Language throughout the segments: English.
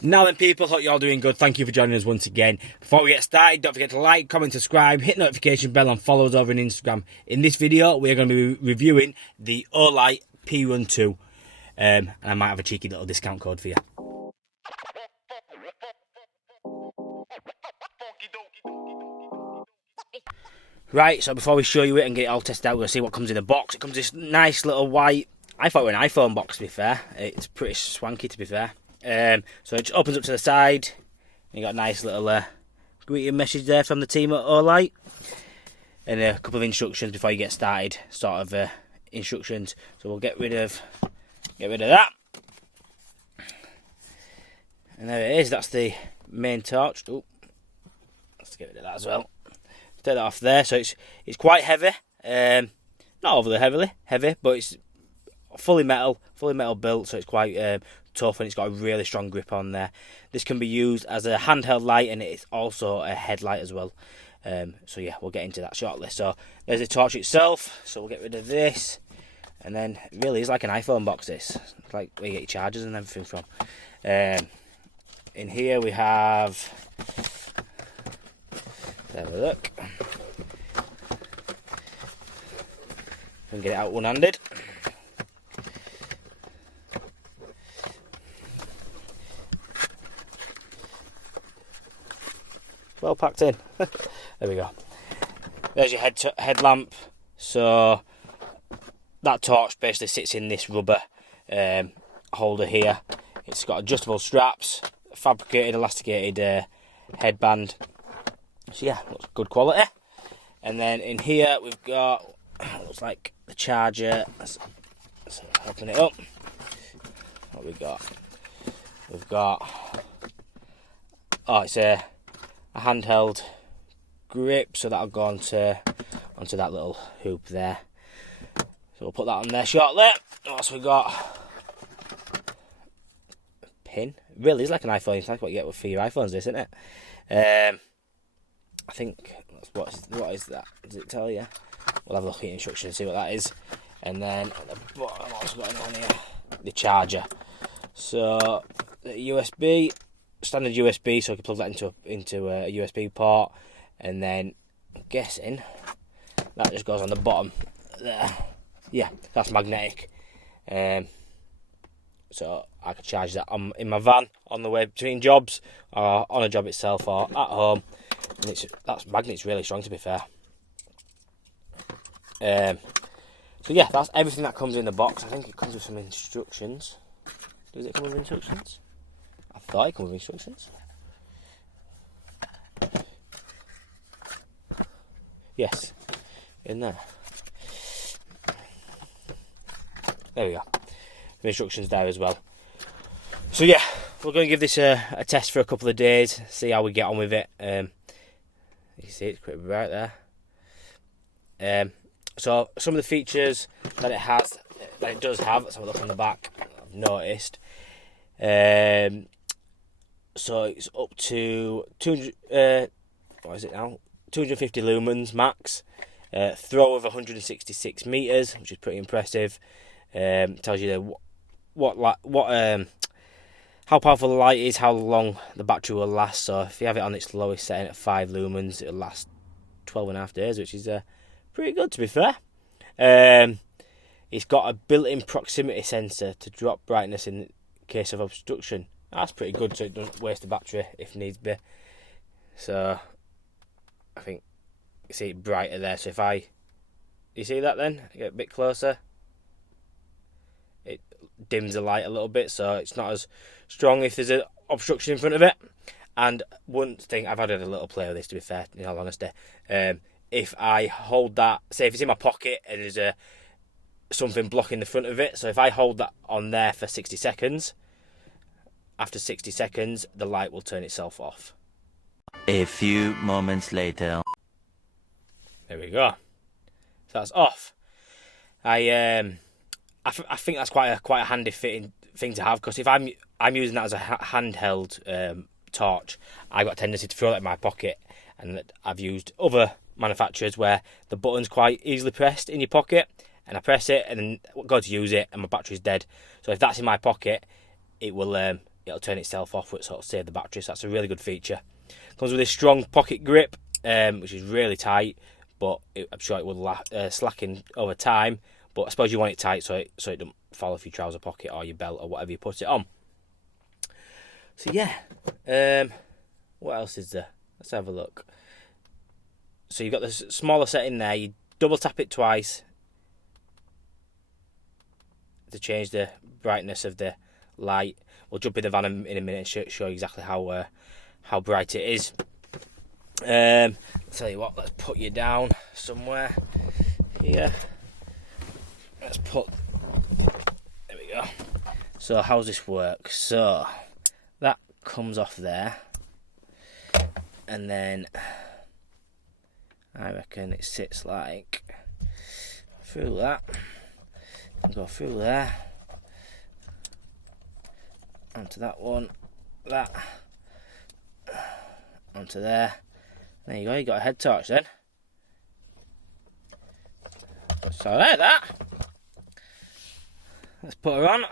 Now then, people, hope you're all doing good. Thank you for joining us once again. Before we get started, don't forget to like, comment, subscribe, hit the notification bell and follow us over on Instagram. In this video, we're going to be reviewing the Olight Perun 2. And I might have a cheeky little discount code for you. Right, so before we show you it and get it all tested out, we're going to see what comes in the box. It comes this nice little white, I thought it was an iPhone box to be fair. It's pretty swanky to be fair. So it just opens up to the side. You got a nice little greeting message there from the team at Olight, and a couple of instructions before you get started. Sort of instructions. So we'll get rid of that. And there it is. That's the main torch. Oh, let's get rid of that as well. Take that off there. So it's quite heavy. Not overly heavy, but it's fully metal built. So it's quite tough, and it's got a really strong grip on there. This can be used as a handheld light, and it's also a headlight as well. So yeah, we'll get into that shortly. So there's the torch itself. So we'll get rid of this, and then really it's like an iPhone box. This it's like where you get your chargers and everything from. In here we have. Let's have a look. We can get it out one-handed. Well packed in. There we go. There's your headlamp. So that torch basically sits in this rubber holder here. It's got adjustable straps, fabricated, elasticated headband. So yeah, looks good quality. And then in here we've got, looks like the charger. Let's open it up. What we got? We've got, oh, it's a handheld grip, so that'll go onto that little hoop there. So we'll put that on there shortly. What else we got? A pin. Really, it's like an iPhone. It's like what you get for your iPhones, isn't it? I think what is that? Does it tell you? We'll have a look at the instructions and see what that is. And then at the bottom, what's going on here? The charger. So the USB, standard USB, so I can plug that into a USB port, and then I'm guessing that just goes on the bottom there. Yeah, that's magnetic. So I could charge that in my van on the way between jobs, or on a job itself, or at home. And that magnet's really strong to be fair. So yeah, that's everything that comes in the box. I think it comes with some instructions. Does it come with instructions? I thought it came with instructions. Yes, in there. There we go. The instructions there as well. So yeah, we're going to give this a test for a couple of days, see how we get on with it. You see it's pretty bright there. So some of the features that it does have, let's have a look on the back. I've noticed. So it's up to 200. What is it now? 250 lumens max. Throw of 166 meters, which is pretty impressive. Tells you how powerful the light is, how long the battery will last. So if you have it on its lowest setting at 5 lumens, it'll last 12.5 days, which is pretty good to be fair. It's got a built-in proximity sensor to drop brightness in case of obstruction. That's pretty good, so it doesn't waste the battery if needs be. So I think you see it brighter there. So you see that then? Get a bit closer. It dims the light a little bit, so it's not as strong if there's an obstruction in front of it. And one thing, I've had a little play with this to be fair, in all honesty. If I hold that, say if it's in my pocket and there's something blocking the front of it, so if I hold that on there for 60 seconds, after 60 seconds, the light will turn itself off. A few moments later. There we go. So that's off. I think that's quite a handy fitting thing to have, because if I'm using that as a handheld torch, I've got a tendency to throw that in my pocket, and I've used other manufacturers where the button's quite easily pressed in your pocket, and I press it and then go to use it and my battery's dead. So if that's in my pocket, it will it'll turn itself off, which sort of save the battery. So that's a really good feature. Comes with a strong pocket grip, which is really tight, but I'm sure it will slacken over time. But I suppose you want it tight so it doesn't fall off your trouser pocket or your belt or whatever you put it on. So yeah, what else is there? Let's have a look. So you've got the smaller setting there. You double tap it twice to change the brightness of the light. We'll jump in the van in a minute and show you exactly how bright it is. I'll tell you what, let's put you down somewhere here. Let's put, there we go. So how's this work? So that comes off there, and then I reckon it sits like through that, and go through there, onto that one, that, onto there. There you go, you got a head torch then. So there, that. Let's put her on.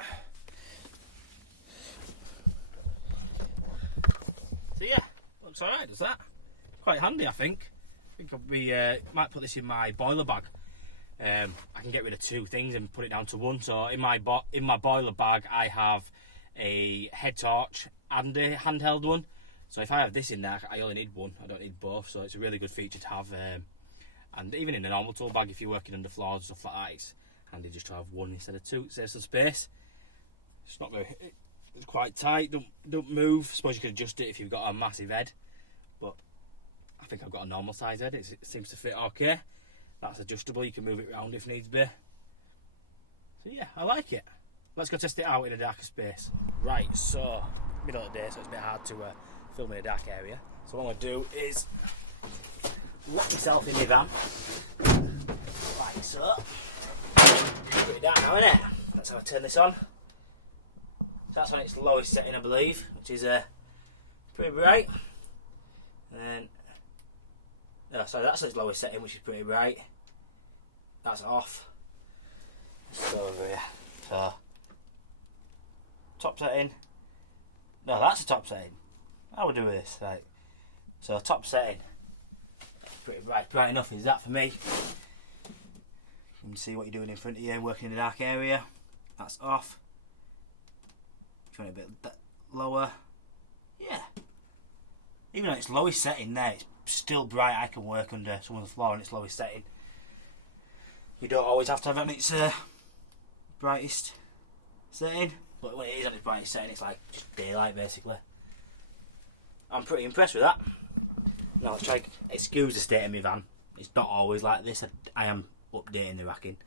So yeah, looks alright, does that? Quite handy, I think. I think I'll might put this in my boiler bag. I can get rid of 2 things and put it down to 1. So in my boiler bag, I have a head torch and a handheld one. So if I have this in there, I only need 1. I don't need both. So it's a really good feature to have. And even in a normal tool bag, if you're working under floors and stuff like that, it's handy just to have 1 instead of 2. It saves some space. It's not very. It's quite tight. Don't move. I suppose you could adjust it if you've got a massive head, but I think I've got a normal size head. It seems to fit okay. That's adjustable. You can move it around if needs be. So yeah, I like it. Let's go test it out in a darker space. Right, so middle of the day, so it's a bit hard to film in a dark area. So what I'm going to do is lock myself in the van, like so. Put it down now, innit? That's how I turn this on. So that's on its lowest setting, I believe, which is pretty bright. And then, no, sorry, that's its lowest setting, which is pretty bright. That's off. Let's go over here. So, top setting. No, that's the top setting. How we do with this? Right. So, top setting. Pretty bright enough is that for me. You can see what you're doing in front of you, working in a dark area. That's off. If you want it a bit lower, yeah. Even on its lowest setting there, it's still bright. I can work under some of the floor on its lowest setting. You don't always have to have it on its brightest setting, but when it is on its brightest setting, it's like just daylight basically. I'm pretty impressed with that. Now let's try, excuse the state of my van. It's not always like this. I am updating the racking.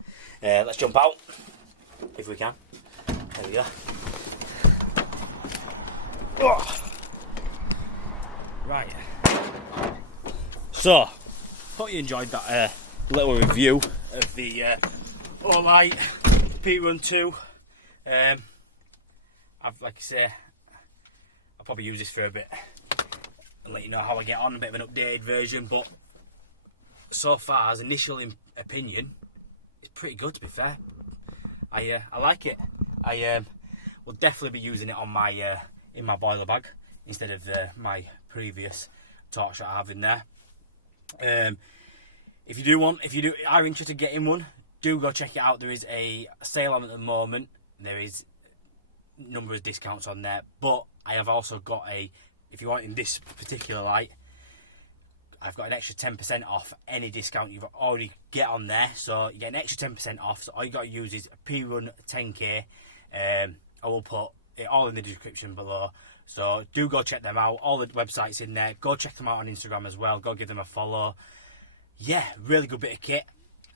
Let's jump out if we can. There we go. Oh. Right. So, hope you enjoyed that little review of the Olight Perun 2. Like I say, I'll probably use this for a bit and let you know how I get on, a bit of an updated version, but so far, as initial opinion, it's pretty good, to be fair. I like it. I will definitely be using it on my in my boiler bag instead of my previous torch that I have in there. If you are interested in getting one, do go check it out. There is a sale on at the moment. There is a number of discounts on there, but I have also got if you want in this particular light, I've got an extra 10% off any discount you've already get on there. So you get an extra 10% off. So all you got to use is Perun 10K. I will put it all in the description below. So do go check them out. All the websites in there. Go check them out on Instagram as well. Go give them a follow. Yeah, really good bit of kit.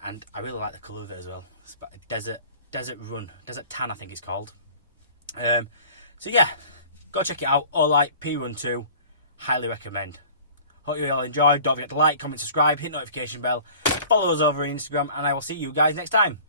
And I really like the colour of it as well. It's about a desert tan I think it's called. So yeah, go check it out. Olight Perun 2. Highly recommend. Hope you all enjoyed. Don't forget to like, comment, subscribe, hit notification bell, follow us over on Instagram, and I will see you guys next time.